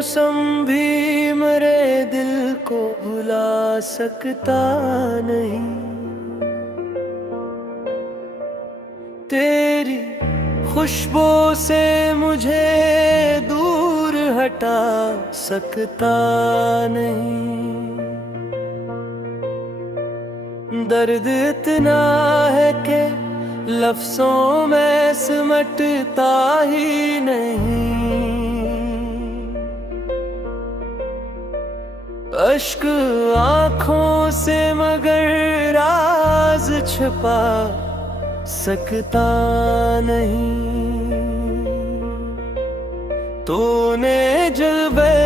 मौसम भी मेरे दिल को भुला सकता नहीं। तेरी खुशबू से मुझे दूर हटा सकता नहीं। दर्द इतना है कि लफ्जों में सिमटता ही नहीं। अश्क आँखों से मगर राज छुपा सकता नहीं। तूने जलवे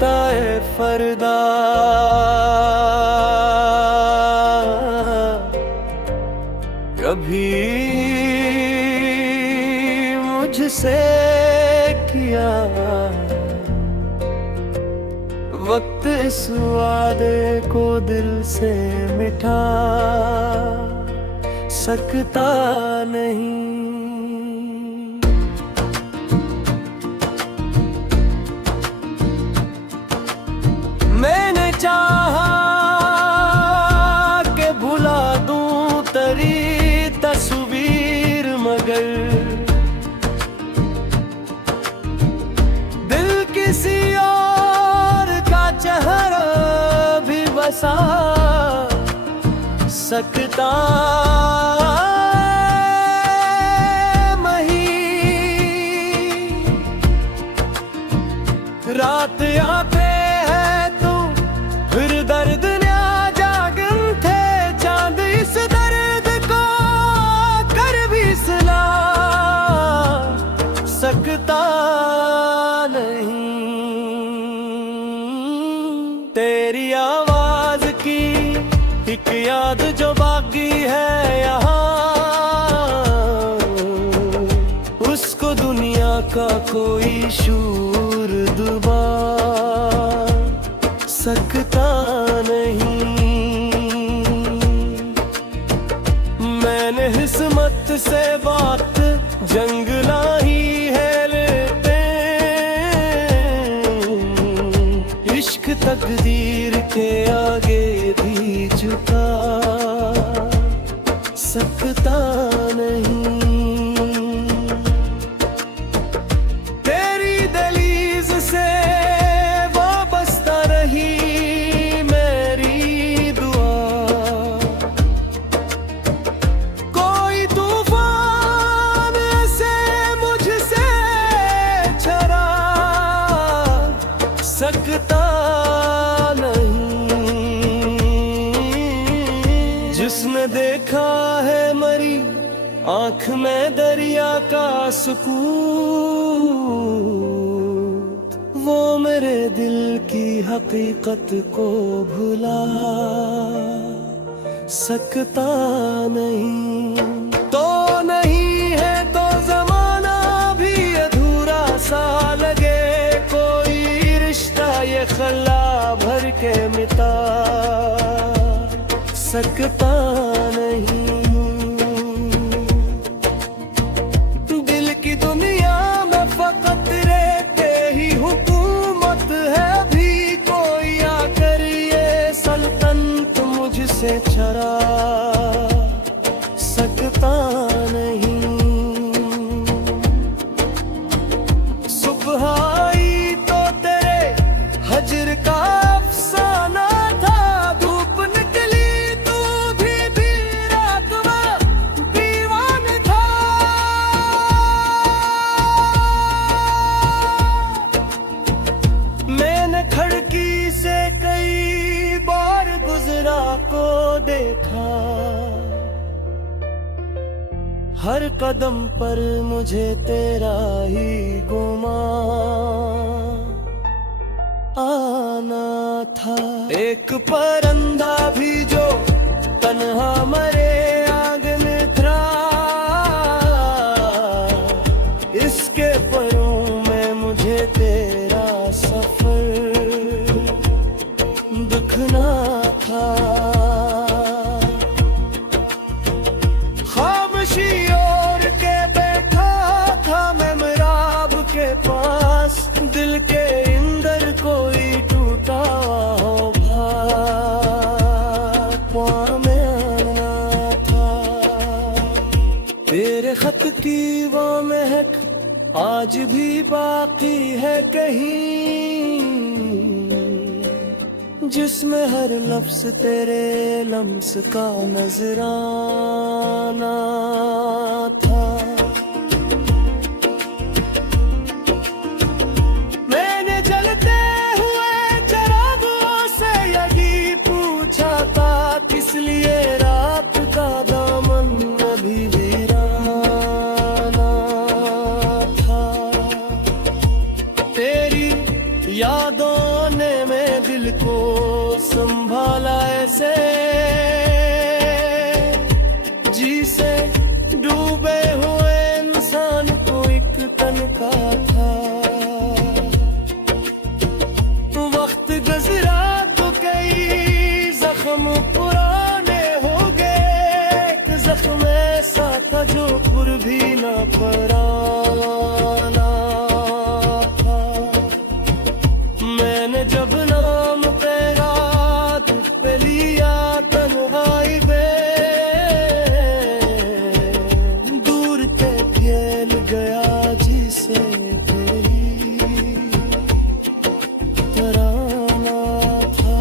ताए फरदा कभी मुझसे किया। वक्त इस वादे को दिल से मिटा सकता नहीं। मैंने चाहा कि भुला दूं तेरी तस्वीर, मगर दिल किसी और का चेहरा भी बसा सकता नहीं। रात आते है तू फिर दर्द न्या जागन थे। चांद इस दर्द को कर भी सुला सकता नहीं। तेरी आवाज की एक याद जो बाकी है यहाँ, उसको दुनिया का कोई शूर दुबा सकता नहीं। मैंने हिस्मत से बात जंग लाई है लेते। इश्क तकदीर के आगे भी झुका सकता नहीं। तेरी दहलीज से वाबस्ता रही मेरी दुआ। कोई तूफान से मुझसे छरा सकता नहीं। जिसने देखा है मरी आँख में दरिया का सुकून, वो मेरे दिल की हकीकत को भुला सकता नहीं। तो नहीं है तो जमाना भी अधूरा सा लगे। कोई रिश्ता ये खला भर के मिटा सकता नहीं। दिल की दुनिया में फकत रहते ही हुकूमत है भी। कोई आकर ये सल्तनत मुझसे चरा सकता नहीं। सुबह आई तो तेरे हजर का अफसाना था। धूप निकली तू भी रात में दीवान था। मैंने खिड़की से कई बार गुजरा को देखा। हर कदम पर मुझे तेरा ही गुमान आना था। एक परिंदा भी जो तन्हा मरे आंगन था, इसके परों में मुझे तेरा सफर दिखना था। खामोशी ओढ़ के बैठा था मैं मिराब के पास। दिल के अंदर खत की वो महक आज भी बाकी है कहीं, जिसमें हर लफ्ज तेरे लम्स का नजराना था। मैंने जलते हुए चिरागों से यही पूछा था, किस लिए रात का दामन अभी वीराना था। तेरी यादों ने मैं दिल को संभाला ऐसे, जिसे डूबे हुए इंसान को एक तनका था। वक्त गुजरा तो कई जख्म पुराने हो गए, एक जख्म ऐसा था जो पुर भी न पराना था। मैंने जब नाम तेरा दिल पे लिया तन्हाई में, दूर के फैल गया जिसे तेरी तराना था।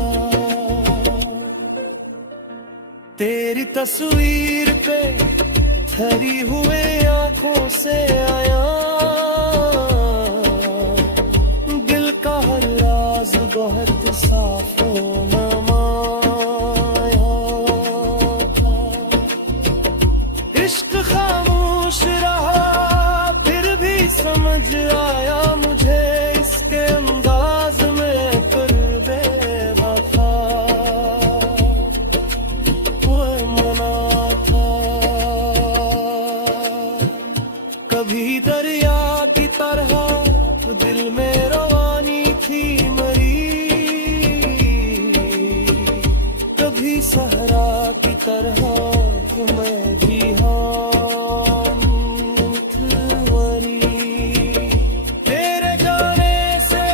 तेरी तस्वीर पे ठहरी हुए आंखों से आया, दिल का हर राज बहुत साफ नमाया था। इश्क खामोश रहा फिर भी समझ आया मुझे, इसके अंदाज में कर बेवफा वो मना था। कभी दरिया की तरह दिल में रवानी थी मरी, कभी सहरा की तरह मैं भी हाथवरी। तेरे जाने से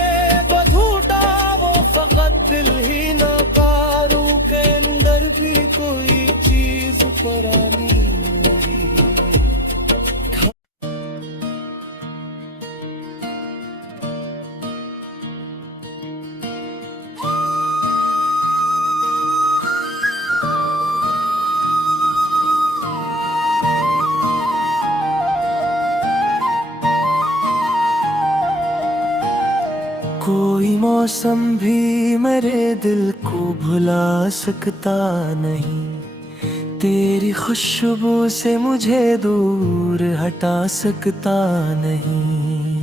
बधूटा वो फकत दिल ही न कारू के अंदर भी कोई चीज पुरानी होगी। कोई मौसम भी मेरे दिल को भुला सकता नहीं, तेरी खुशबू से मुझे दूर हटा सकता नहीं।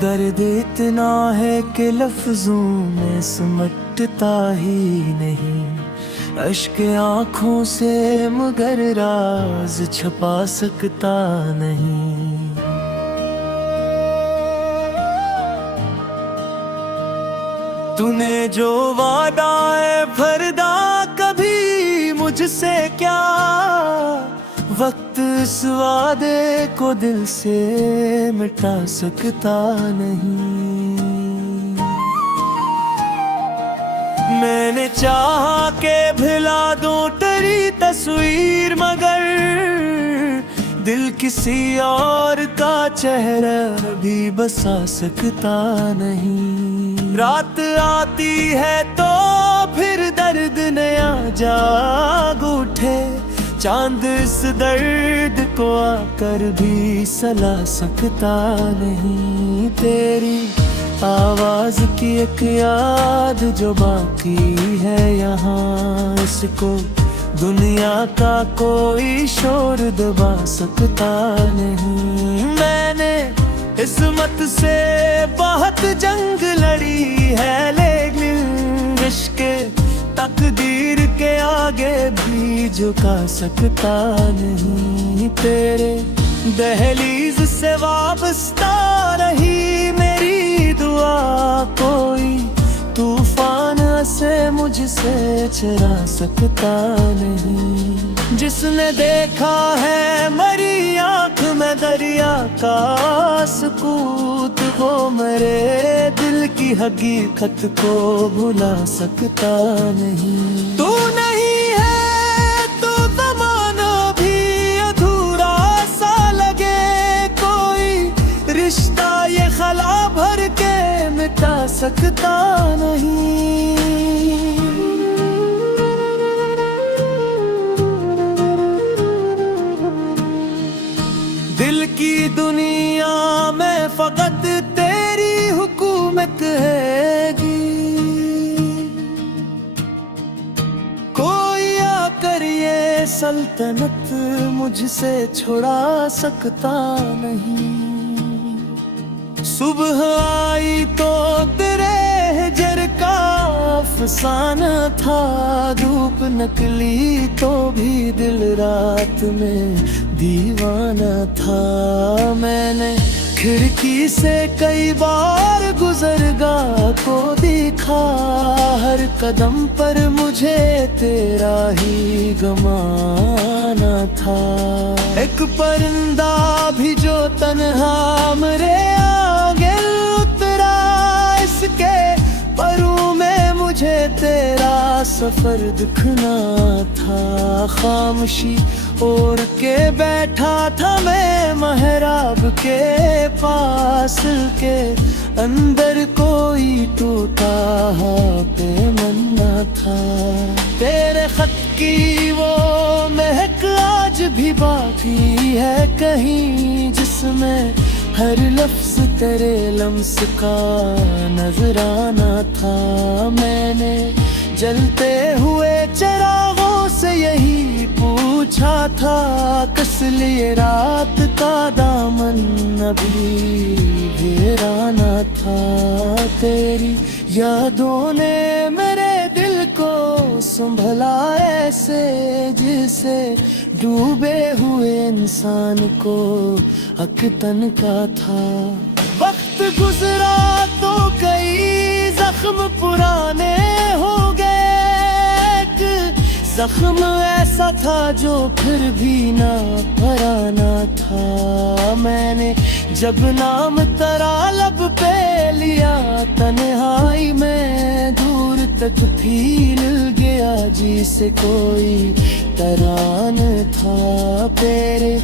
दर्द इतना है कि लफ्जों में सिमटता ही नहीं, अश्क आँखों से मगर राज छुपा सकता नहीं। तूने जो वादा है फरदा कभी मुझसे क्या, वक्त इस वादे को दिल से मिटा सकता नहीं। मैंने चाहा के भुला दूं तेरी तस्वीर, मगर दिल किसी और का चेहरा भी बसा सकता नहीं। रात आती है तो फिर दर्द नया जाग उठे, चांद इस दर्द को आकर भी सला सकता नहीं। तेरी आवाज की एक याद जो बाकी है यहाँ, इसको दुनिया का कोई शोर दबा सकता नहीं। मैंने किस्मत से बहुत जंग लड़ी है, लेकिन इश्क तकदीर के आगे भी झुका सकता नहीं। तेरे दहलीज से वाबस्ता रही मेरी दुआ, कोई तूफान से मुझसे चुरा सकता नहीं। जिसने देखा है मरी आंख में दरिया का सुकूत, वो मेरे दिल की हकीकत को भुला सकता नहीं। तू नहीं है तो ज़माना भी अधूरा सा लगे, कोई रिश्ता ये खला भर के मिटा सकता नहीं। दिल की दुनिया में फकत तेरी हुकूमत हैगी, कोई आकर ये सल्तनत मुझसे छुड़ा सकता नहीं। सुबह आई तो तेरे हिजर का अफसाना था, धूप निकली तो भी दिल रात में दीवाना था। मैंने खिड़की से कई बार गुजरगाह को देखा, हर कदम पर मुझे तेरा ही गमाना था। एक परिंदा भी जो तन्हा मेरे आगे उतरा, इसके परों में मुझे तेरा सफर दिखना था। खामोशी ओढ़ के बैठा था मैं महराब के पास, के अंदर कोई टूटा पेमन्ना था। तेरे खत की वो महक आज भी बाकी है कहीं, जिसमें हर लफ्ज तेरे लम्स का नजराना था। मैंने जलते हुए चिरागों से यही पूछा था, किस लिए रात का दामन अभी वीराना था। तेरी यादों ने मेरे दिल को संभला ऐसे, जिसे डूबे हुए इंसान को अकतन का था। वक्त गुजरा तो कई जख्म पुराने हो गए, जख्म ऐसा था जो फिर भी ना पराना था। मैंने जब नाम तेरा लब पे लिया, तन्हाई में दूर तक फील गया, जिसे कोई तरान था। तेरे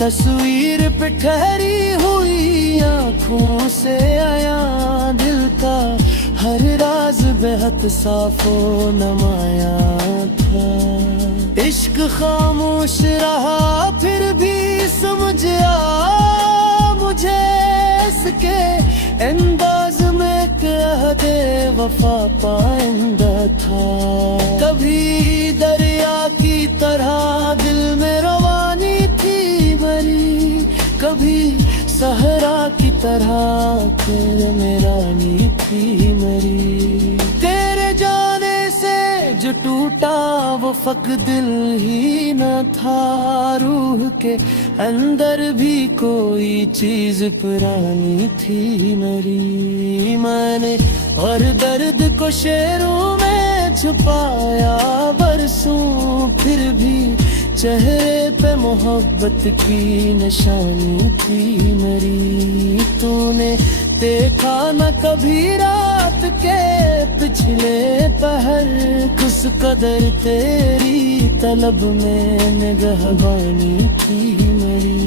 तस्वीर पे ठहरी हुई आँखों से आया दिल का हर राज बेहद साफो नमाया था। इश्क खामोश रहा फिर भी समझ आ मुझे, इसके अंदाज में कहते वफा पाइंदा था। कभी दरिया की तरह दिल में रवानी थी भरी, कभी सहरा की तरह तेरे में रानी थी मेरी। तेरे जाने से जो टूटा वो फक दिल ही न था, रूह के अंदर भी कोई चीज पुरानी थी मेरी। मैंने और दर्द को शेरों में छुपाया बरसों, फिर भी चेहरे पे मोहब्बत की निशानी थी मेरी। तूने देखा न कभी रात के पिछले पहर, किस कदर तेरी तलब में निगहबानी थी मेरी।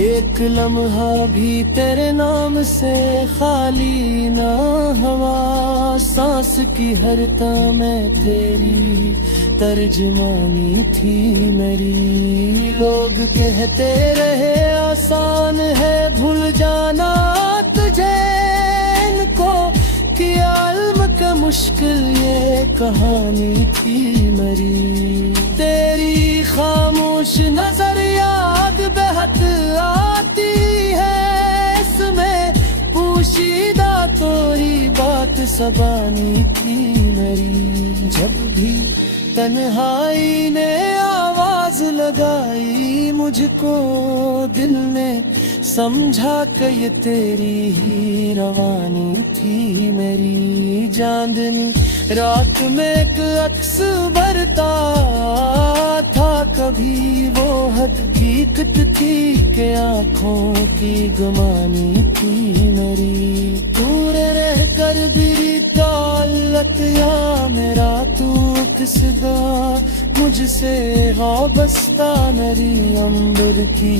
एक लम्हा भी तेरे नाम से खाली ना हवा, सांस की हर में तेरी तर्जमानी थी मेरी। लोग कहते रहे आसान है भूल जाना तुझे, इनको किया इल्म का मुश्किल ये कहानी थी मेरी। तेरी खामोश नजर याद बेहद आती है, इसमें पोशीदा तोरी बात सबानी थी मेरी। जब भी तन्हाई ने आवाज आवाज लगाई मुझको दिल ने, समझा कि ये तेरी ही रवानी थी मेरी चांदनी। रात में एक अक्स भरता था कभी वो हकीकत थी कि आँखों की गुमानी थी मेरी। दूर रह कर भी ताल्लुक या मेरा तू किसदा, मुझसे वाबस्ता मेरी अंबर की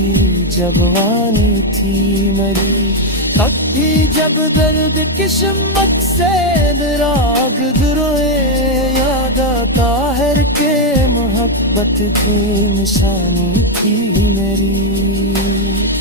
जवानी थी मेरी। तब भी जब दर्द किस्मत से राग रोए, याद आता है के मोहब्बत की निशानी थी मेरी।